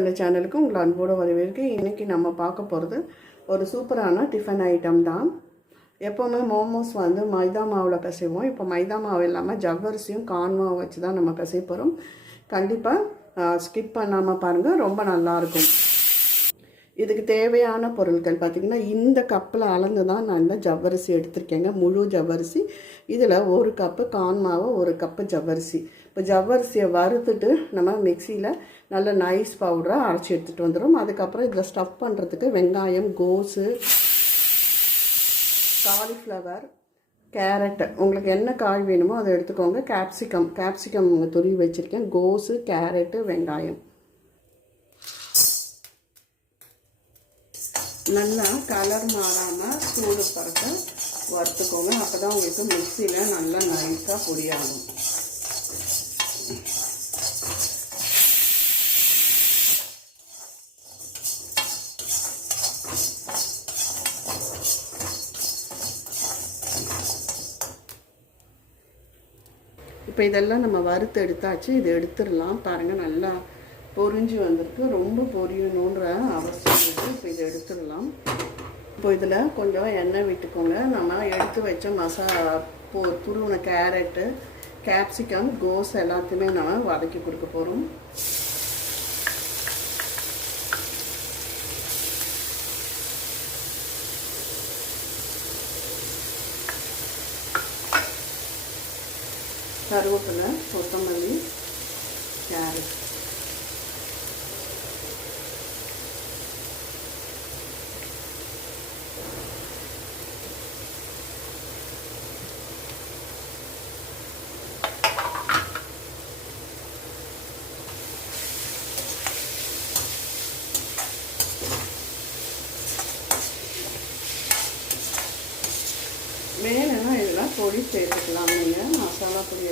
அந்த சேனலுக்கு உங்களை அன்போடு வரவேற்கு இன்றைக்கி நம்ம பார்க்க போகிறது ஒரு சூப்பரான டிஃபன் ஐட்டம் தான். எப்போவுமே மோமோஸ் வந்து மைதா மாவில் பிசைவோம். இப்போ மைதா மாவு இல்லாமல் ஜவ்வரிசியும் கான் மாவு வச்சு தான் நம்ம பிசை போகிறோம் கண்டிப்பாக ஸ்கிப் பண்ணாமல் பாருங்கள் ரொம்ப நல்லாயிருக்கும் இதுக்கு தேவையான பொருட்கள் பார்த்திங்கன்னா இந்த கப்பில் அளந்து தான் நான் இந்த ஜவ்வரிசி எடுத்திருக்கேங்க. முழு ஜவ்வரிசி. இதில் ஒரு கப்பு கான் மாவு ஒரு கப்பு ஜவ்வரிசி. இப்போ ஜவ்வரிசியை வறுத்துட்டு நம்ம மிக்சியில் நல்ல நைஸ் பவுடராக அரைச்சி எடுத்துகிட்டு வந்துடும் அதுக்கப்புறம் இதில் ஸ்டஃப் பண்ணுறதுக்கு வெங்காயம் கோஸு காலிஃப்ளவர் கேரட் உங்களுக்கு என்ன காய் வேணுமோ அதை எடுத்துக்கோங்க. கேப்சிகம் கேப்சிகம் துருவி வச்சுருக்கேன். கோஸு கேரட்டு வெங்காயம். நல்லா கலர் மாறாமல் சூடு பறக்க வறுத்துக்கோங்க. அப்போ தான் உங்களுக்கு மிக்சியில் நல்லா நைஸாக பொடியாகும் இப்போ இதெல்லாம் நம்ம வறுத்து எடுத்தாச்சு இது எடுத்துடலாம். பாருங்கள் நல்லா பொரிஞ்சு வந்திருக்கு. ரொம்ப பொரியணுன்ற அவசியம் இருக்குது இப்போ இதை எடுத்துடலாம். இப்போ இதில் கொஞ்சம் எண்ணெய் விட்டுக்கோங்க. நம்ம எடுத்து வச்ச மசாலா போ துருவின கேரட்டு கேப்சிகம் கோஸ் எல்லாத்தையுமே நம்ம வதக்கி கொடுக்க போகிறோம் కరివేపుల కొత్తమల్లి క్యారెట్.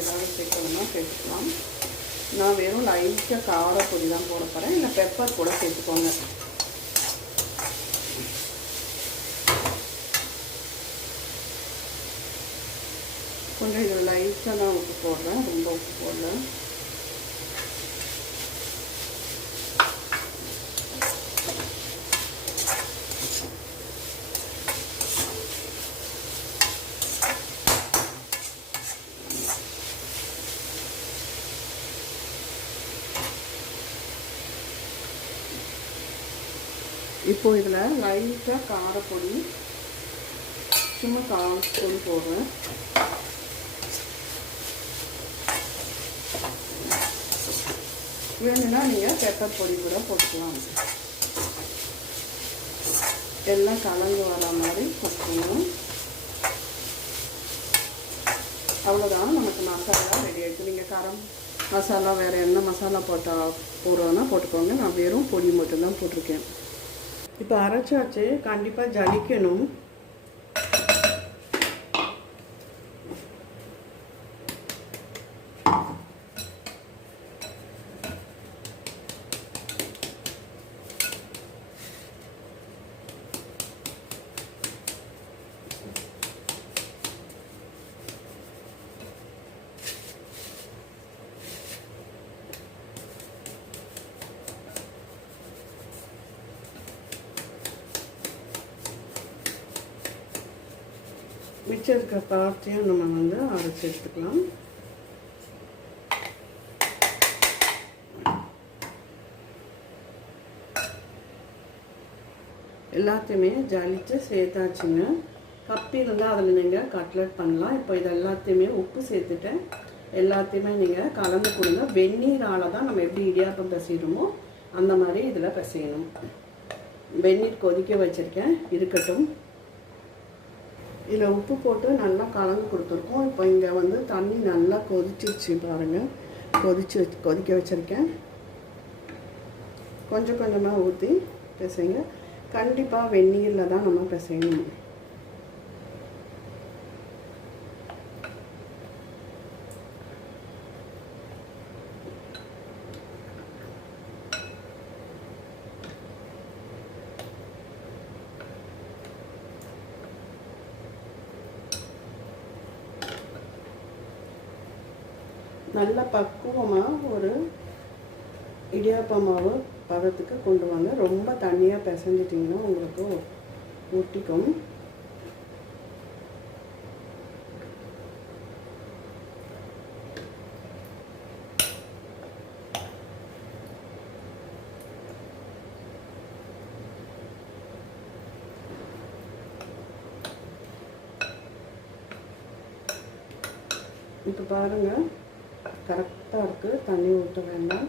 ஏதாவது சேர்க்கணும்னா சேர்த்துக்கலாம் நான் வெறும் லைட்டாக காரப்பொடி தான் போட போகிறேன் இல்லை பெப்பர் கூட சேர்த்துக்கோங்க. கொஞ்சம் இதில் லைட்டாக தான் உப்பு போடுறேன். ரொம்ப உப்பு போடல. இப்போ இதில் லைட்டாக காரப்பொடி சும்மா கால் ஸ்பூன் போடுறேன். வேணும்னா நீங்கள் பெப்பர் பொடி கூட போட்டுக்கலாம். எல்லாம் கலந்து வர மாதிரி போட்டுக்கணும். அவ்வளோதான் நமக்கு மசாலா ரெடி ஆகிடுச்சு நீங்கள் காரம் மசாலா வேறு என்ன மசாலா போட்டால் போடுறோன்னா போட்டுக்கோங்க. நான் வெறும் பொடி மட்டும்தான் போட்டிருக்கேன். இப்போ அரைச்சாச்சு. கண்டிப்பாக ஜலிக்கணும். மிச்சம் இருக்கிற பார்ட்டையும் நம்ம வந்து அரைச்சி எடுத்துக்கலாம். எல்லாத்தையுமே ஜலித்து சேர்த்தாச்சுங்க. கப்பி இருந்தால் அதில் நீங்கள் கட்லெட் பண்ணலாம். இப்போ இது எல்லாத்தையுமே உப்பு சேர்த்துட்டேன். எல்லாத்தையுமே நீங்கள் கலந்து கொடுங்க. வெந்நீரால் தான் நம்ம எப்படி இடியாப்பம் பசிடுமோ அந்த மாதிரி இதில் பசையணும். வெந்நீர் கொதிக்க வச்சுருக்கேன். இருக்கட்டும். இதில் உப்பு போட்டு நல்லா கலந்து கொடுத்துருக்கோம். இப்போ இங்கே வந்து தண்ணி நல்லா கொதிச்சிருச்சு பாருங்கள் கொதிச்சு கொதிக்க வச்சுருக்கேன். கொஞ்சம் கொஞ்சமாக ஊற்றி பிசைங்க. கண்டிப்பாக வெந்நீரில் தான் நம்ம பிசையணும். நல்ல பக்குவமாக ஒரு இடியாப்ப மாவு பதத்துக்கு கொண்டு வாங்க. ரொம்ப தண்ணியாக பிசைஞ்சிட்டிங்கன்னா உங்களுக்கு ஊட்டிக்கும் இப்போ பாருங்கள் கரெக்டாக இருக்குது தண்ணி ஊற்ற வேண்டாம்.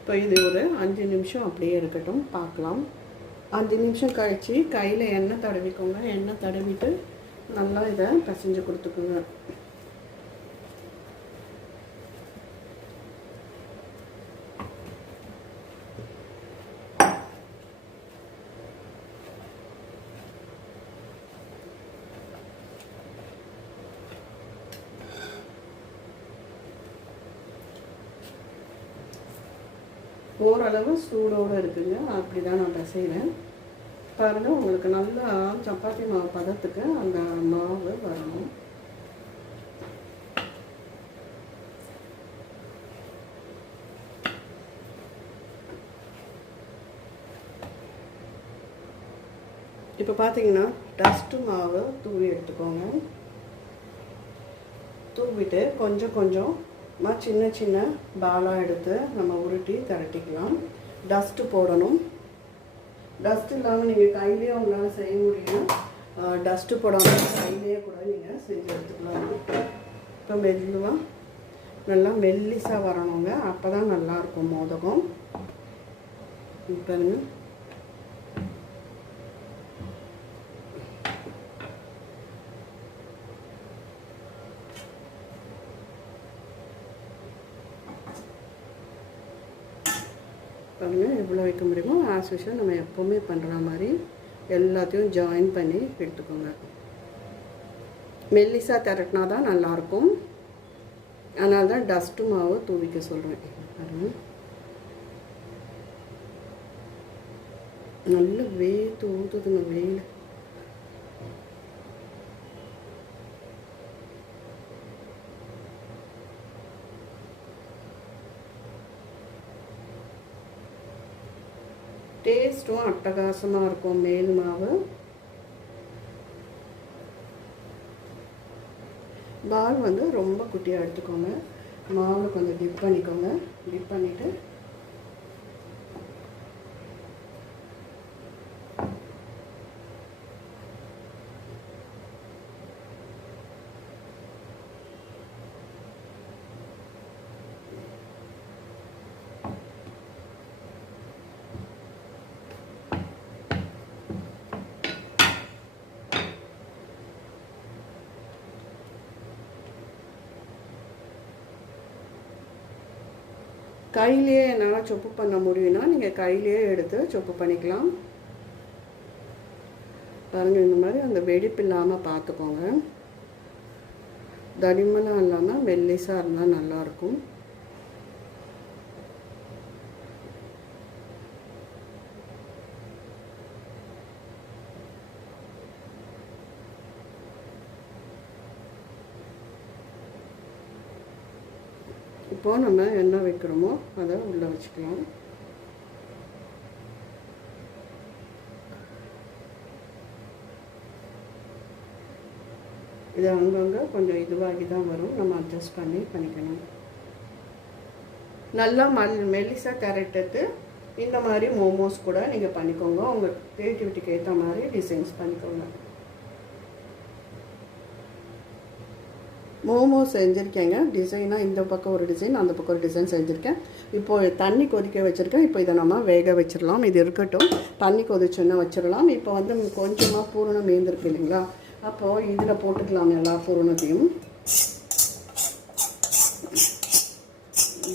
இப்போ இது ஒரு அஞ்சு நிமிஷம் அப்படியே இருக்கட்டும். பார்க்கலாம். அஞ்சு நிமிஷம் கழித்து கையில் எண்ணெய் தடவிக்கோங்க. எண்ணெய் தடவிட்டு நல்லா இதை பசைஞ்சு கொடுத்துக்குங்க. ஓரளவு சூடோடு இருக்குங்க. அப்படி தான் நான் பிசைவேன். பாருங்கள் உங்களுக்கு நல்லா சப்பாத்தி மாவு பதத்துக்கு அந்த மாவு வரணும். இப்போ பார்த்தீங்கன்னா டஸ்ட்டு மாவு தூவி எடுத்துக்கோங்க. தூவிட்டு கொஞ்சம் கொஞ்சம் சின்ன சின்ன பாலாக எடுத்து நம்ம உருட்டி திரட்டிக்கலாம். டஸ்ட்டு போடணும். டஸ்ட் இல்லாமல் நீங்கள் கையிலேயே உங்களால் செய்ய முடியும். டஸ்ட்டு போடாமல் கையிலேயே கூட நீங்கள் செஞ்சு எடுத்துக்கலாம். இப்போ மெல்லுவாக நல்லா மெல்லிசாக வரணுங்க. அப்போ தான் நல்லாயிருக்கும் மோதகம். இப்போ பாருங்கள் எவ்வளோ வைக்க முடியுமோ ஆஸ் விஷயம் நம்ம எப்போவுமே பண்ணுற மாதிரி எல்லாத்தையும் ஜாயின் பண்ணி எடுத்துக்கோங்க. மெல்லிசாக திரட்டினா தான் நல்லாயிருக்கும். அதனால தான் டஸ்ட்டு மாவு தூவிக்க சொல்கிறேன் பாருங்கள் நல்ல வேத்து ஊற்றுதுங்க வெயில் டேஸ்ட்டும் அட்டகாசமாக இருக்கும் மேல் மாவு. பால் வந்து ரொம்ப குட்டியாக எடுத்துக்கோங்க. மாவில் கொஞ்சம் டிப் பண்ணிக்கோங்க. டிப் பண்ணிவிட்டு கையிலேயே என்னால் சொப்பு பண்ண முடியும்னா நீங்கள் கையிலேயே எடுத்து சொப்பு பண்ணிக்கலாம். பாருங்கள் இந்த மாதிரி அந்த வெடிப்பு இல்லாமல் பார்த்துக்கோங்க. தடிமனாக இல்லாமல் மெல்லிசாக இருந்தால் நல்லாயிருக்கும் இப்போது நம்ம என்ன வைக்கிறோமோ அதை உள்ளே வச்சுக்கலாம். இது அங்கங்கே கொஞ்சம் இதுவாகி தான் வரும். நம்ம அட்ஜஸ்ட் பண்ணி பண்ணிக்கணும். நல்லா மல் மெல்லிசா கேரட் எடுத்து இந்த மாதிரி மோமோஸ் கூட நீங்கள் பண்ணிக்கோங்க. உங்கள் க்ரியேட்டிவிட்டிக்கு ஏற்ற மாதிரி டிசைன்ஸ் பண்ணிக்கோங்க. மோமோ செஞ்சுருக்கேங்க. டிசைனாக இந்த பக்கம் ஒரு டிசைன் அந்த பக்கம் ஒரு டிசைன் செஞ்சுருக்கேன். இப்போது தண்ணி கொதிக்க வச்சுருக்கேன். இப்போ இதை நம்ம வேக வச்சிடலாம். இது இருக்கட்டும். தண்ணி கொதிச்சோன்னா வச்சிடலாம். இப்போ வந்து கொஞ்சமாக பூரணம் மேந்திருக்கு இல்லைங்களா? அப்போது இதில் போட்டுக்கலாம் எல்லா பூரணத்தையும்.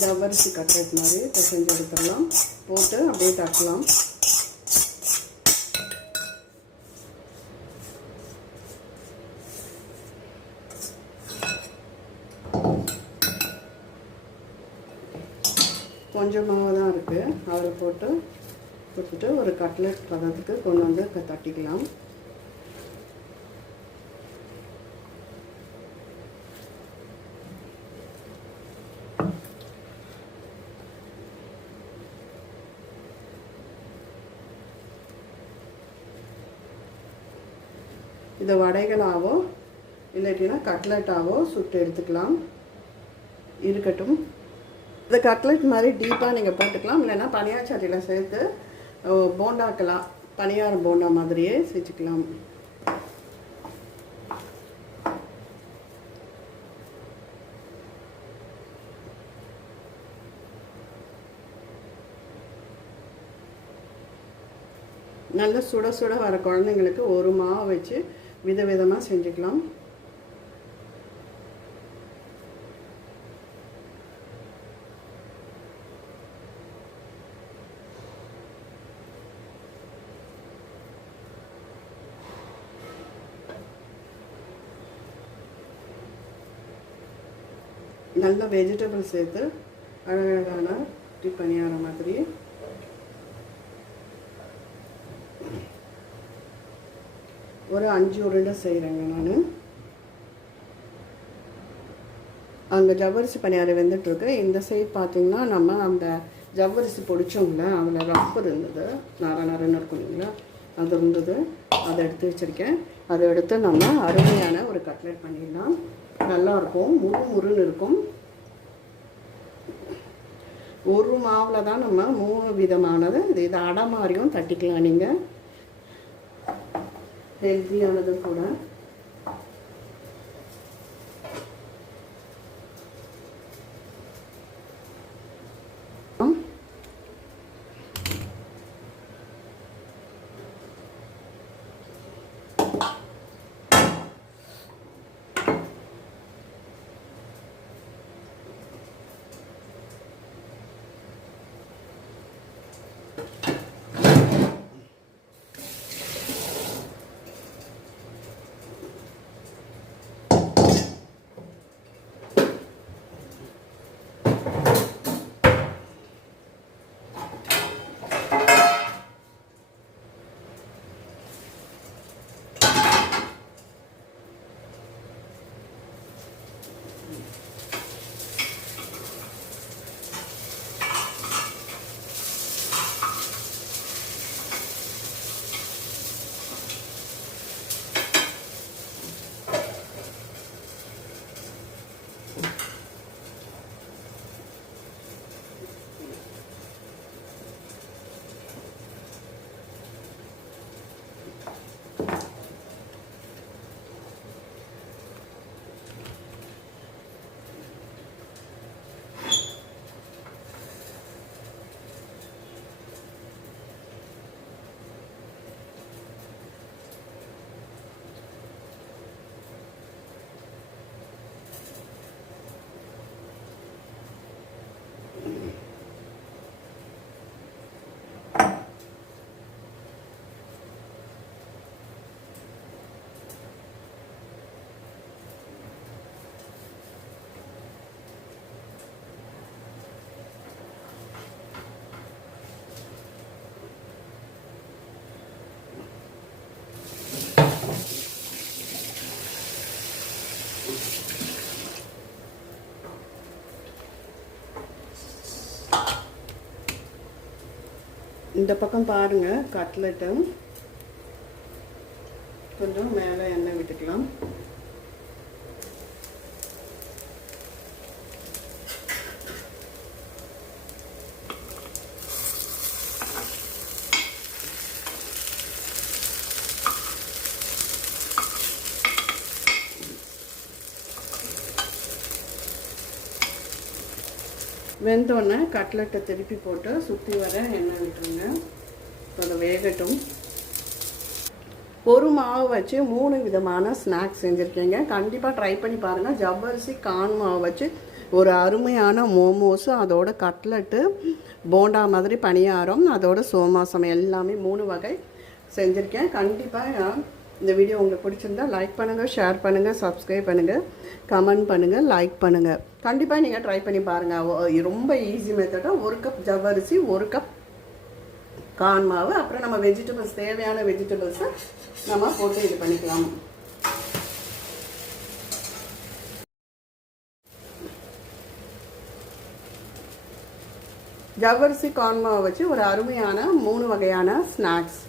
ஜவ்வரிசி கட்டுறது மாதிரி செஞ்சு எடுத்துடலாம். போட்டு அப்படியே தட்டலாம். கொஞ்சம் மாவு தான் இருக்குது அதில் போட்டு கொடுத்துட்டு ஒரு கட்லெட் பதத்துக்கு கொண்டு வந்து க- தட்டிக்கலாம். இதை வடைகளாவோ இல்லாட்டினா கட்லெட்டாவோ சுட்டு எடுத்துக்கலாம். இருக்கட்டும். இந்த கட்லெட் மாதிரி டீப்பாக நீங்கள் போட்டுக்கலாம். இல்லைன்னா பனியாச்சட்டியில் சேர்த்து போண்டாக்கலாம். பனியாரம் போண்டா மாதிரியே செஞ்சுக்கலாம். நல்ல சுட சுட வர குழந்தைங்களுக்கு ஒரு மாவு வச்சு விதவிதமாக செஞ்சுக்கலாம். நல்ல வெஜிடபிள் சேர்த்து அழகழகான குட்டி பணியார மாதிரி. ஒரு அஞ்சு உருண்டை செய்கிறேங்க நான். அந்த ஜவ்வரிசி பணியாரம் வெந்துட்டுருக்கு. இந்த சைடு பார்த்திங்கன்னா நம்ம அந்த ஜவ்வரிசி பொடிச்சோங்கள அதில் ரப்பர் இருந்தது. நர நரன்னு இருக்கும் இல்லைங்களா? அது இருந்தது. அதை எடுத்து வச்சுருக்கேன். அதை எடுத்து நம்ம அருமையான ஒரு கட்லெட் பண்ணிடலாம். நல்லாயிருக்கும் முறு முருன்னு இருக்கும். ஒரு மாவில் தான் நம்ம மூணு விதமானது இது இது அடை மாதிரியும் தட்டிக்கலாம் நீங்கள் ஹெல்த்தியானது கூட. இந்த பக்கம் பாருங்க கட்லெட்டு கொஞ்சம் மேலே எண்ணெய் விட்டுக்கலாம். வெந்தோடனே கட்லெட்டை திருப்பி போட்டு சுற்றி வர எண்ணெய் விட்டுருங்க. இப்போ அதை வேகட்டும். ஒரு மாவு வச்சு மூணு விதமான ஸ்நாக்ஸ் செஞ்சுருக்கீங்க. கண்டிப்பாக ட்ரை பண்ணி பாருங்கள் ஜவ்வரிசி கான் மாவு வச்சு ஒரு அருமையான மோமோஸு அதோட கட்லெட்டு போண்டா மாதிரி பணியாரம் அதோட சோமாசம் எல்லாமே மூணு வகை செஞ்சுருக்கேன். கண்டிப்பாக இந்த வீடியோ உங்களுக்கு பிடிச்சிருந்தா லைக் பண்ணுங்கள் ஷேர் பண்ணுங்கள் சப்ஸ்கிரைப் பண்ணுங்கள் கமெண்ட் பண்ணுங்கள் லைக் பண்ணுங்கள் கண்டிப்பாக நீங்கள் ட்ரை பண்ணி பாருங்கள் ரொம்ப ஈஸி மெத்தடாக ஒரு கப் ஜவ்வரிசி ஒரு கப் கான் மாவு அப்புறம் நம்ம வெஜிடபிள்ஸ் தேவையான வெஜிடபிள்ஸை நம்ம போட்டு இது பண்ணிக்கலாம். ஜவ்வரிசி கான்மாவை வச்சு ஒரு அருமையான மூணு வகையான ஸ்நாக்ஸ்